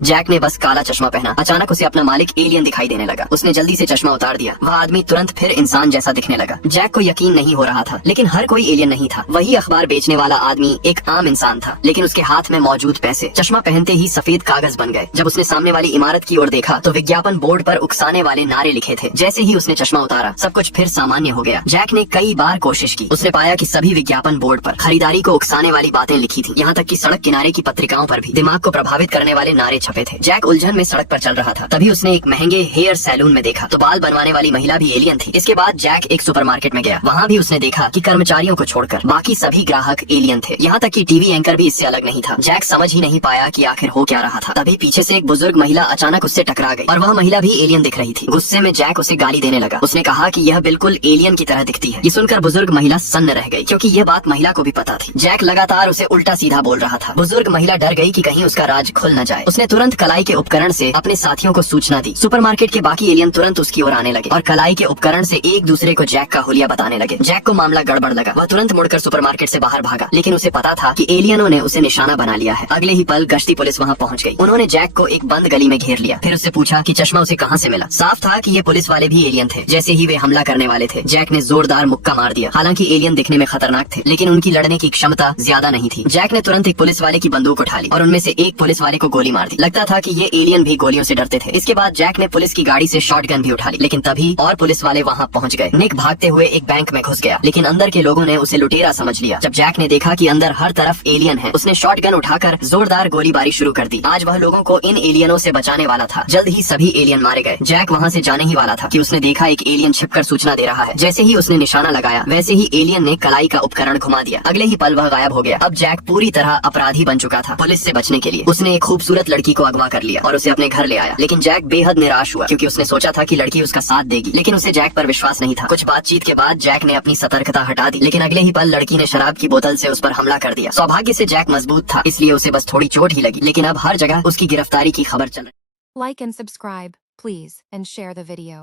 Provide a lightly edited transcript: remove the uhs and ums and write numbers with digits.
Jack ने बस काला चश्मा पहना। अचानक उसे अपना मालिक एलियन दिखाई देने लगा। उसने जल्दी से चश्मा उतार दिया। वह आदमी तुरंत फिर इंसान जैसा दिखने लगा। जैक को यकीन नहीं हो रहा था, लेकिन हर कोई एलियन नहीं था। वही अखबार बेचने वाला आदमी एक आम इंसान था, लेकिन उसके हाथ में मौजूद पैसे चश्मा पहनते ही सफेद कागज बन गए। जब उसने सामने वाली इमारत की ओर देखा तो विज्ञापन बोर्ड पर उकसाने वाले नारे लिखे थे। जैसे ही उसने चश्मा उतारा, सब कुछ फिर सामान्य हो गया। जैक ने कई बार कोशिश की। उसने पाया कि सभी विज्ञापन बोर्ड पर खरीदारी को उकसाने वाली बातें लिखी थी। यहाँ तक कि सड़क किनारे की पत्रिकाओं पर भी दिमाग को प्रभावित करने वाले नारे छपे थे। जैक उलझन में सड़क पर चल रहा था। तभी उसने एक महंगे हेयर सैलून में देखा तो बाल बनवाने वाली महिला भी एलियन थी। इसके बाद जैक एक सुपरमार्केट में गया। वहाँ भी उसने देखा कि कर्मचारियों को छोड़कर बाकी सभी ग्राहक एलियन थे। यहाँ तक कि टीवी एंकर भी इससे अलग नहीं था। जैक समझ ही नहीं पाया कि आखिर हो क्या रहा था। तभी पीछे से एक बुजुर्ग महिला अचानक उससे टकरा गई और वह महिला भी एलियन दिख रही थी। गुस्से में जैक उसे गाली देने लगा। उसने कहा कि यह बिल्कुल एलियन की तरह दिखती है। ये सुनकर बुजुर्ग महिला सन्न रह गई, क्योंकि यह बात महिला को भी पता थी। जैक लगातार उसे उल्टा सीधा बोल रहा था। बुजुर्ग महिला डर गई कि कहीं उसका राज खुल न जाए। उसने तुरंत कलाई के उपकरण से अपने साथियों को सूचना दी। सुपरमार्केट के बाकी एलियन तुरंत उसकी ओर आने लगे और कलाई के उपकरण से एक दूसरे को जैक का हुलिया बताने लगे। जैक को मामला गड़बड़ लगा। वह तुरंत मुड़कर सुपरमार्केट से बाहर भागा, लेकिन उसे पता था कि एलियनों ने उसे निशाना बना लिया है। अगले ही पल गश्ती पुलिस वहाँ पहुँच गई। उन्होंने जैक को एक बंद गली में घेर लिया। फिर उससे पूछा कि चश्मा उसे कहाँ से मिला। साफ था कि ये पुलिस वाले भी एलियन थे। जैसे ही वे हमला करने वाले थे, जैक ने जोरदार मुक्का मार दिया। हालांकि एलियन दिखने में खतरनाक थे, लेकिन उनकी लड़ने की क्षमता ज्यादा नहीं थी। जैक ने तुरंत एक पुलिस वाले की बंदूक उठा ली और उनमें से एक पुलिस वाले को गोली मार दी। लगता था कि ये एलियन भी गोलियों से डरते थे। इसके बाद जैक ने पुलिस की गाड़ी से शॉटगन भी उठा ली, लेकिन तभी और पुलिस वाले वहाँ पहुँच गए। निक भागते हुए एक बैंक में घुस गया, लेकिन अंदर के लोगों ने उसे लुटेरा समझ लिया। जब जैक ने देखा कि अंदर हर तरफ एलियन है, उसने शॉटगन उठाकर जोरदार गोलीबारी शुरू कर दी। आज वह लोगों को इन एलियनों से बचाने वाला था। जल्द ही सभी एलियन मारे गए। जैक वहाँ से जाने ही वाला था कि उसने देखा एक एलियन छिपकर सूचना दे रहा है। जैसे ही उसने निशाना लगाया, वैसे ही एलियन ने कलाई का उपकरण घुमा दिया। अगले ही पल वह गायब हो गया। अब जैक पूरी तरह अपराधी बन चुका था। पुलिस से बचने के लिए उसने एक खूबसूरत लड़की को अगवा कर लिया और उसे अपने घर ले आया। लेकिन जैक बेहद निराश हुआ, क्योंकि उसने सोचा था कि लड़की उसका साथ देगी, लेकिन उसे जैक पर विश्वास नहीं था। कुछ बातचीत के बाद जैक ने अपनी सतर्कता हटा दी, लेकिन अगले ही पल लड़की ने शराब की बोतल से उस पर हमला कर दिया। सौभाग्य से जैक मजबूत था, इसलिए उसे बस थोड़ी चोट ही लगी, लेकिन अब हर जगह उसकी गिरफ्तारी की खबर चल रही। Like and subscribe, please, and share the video.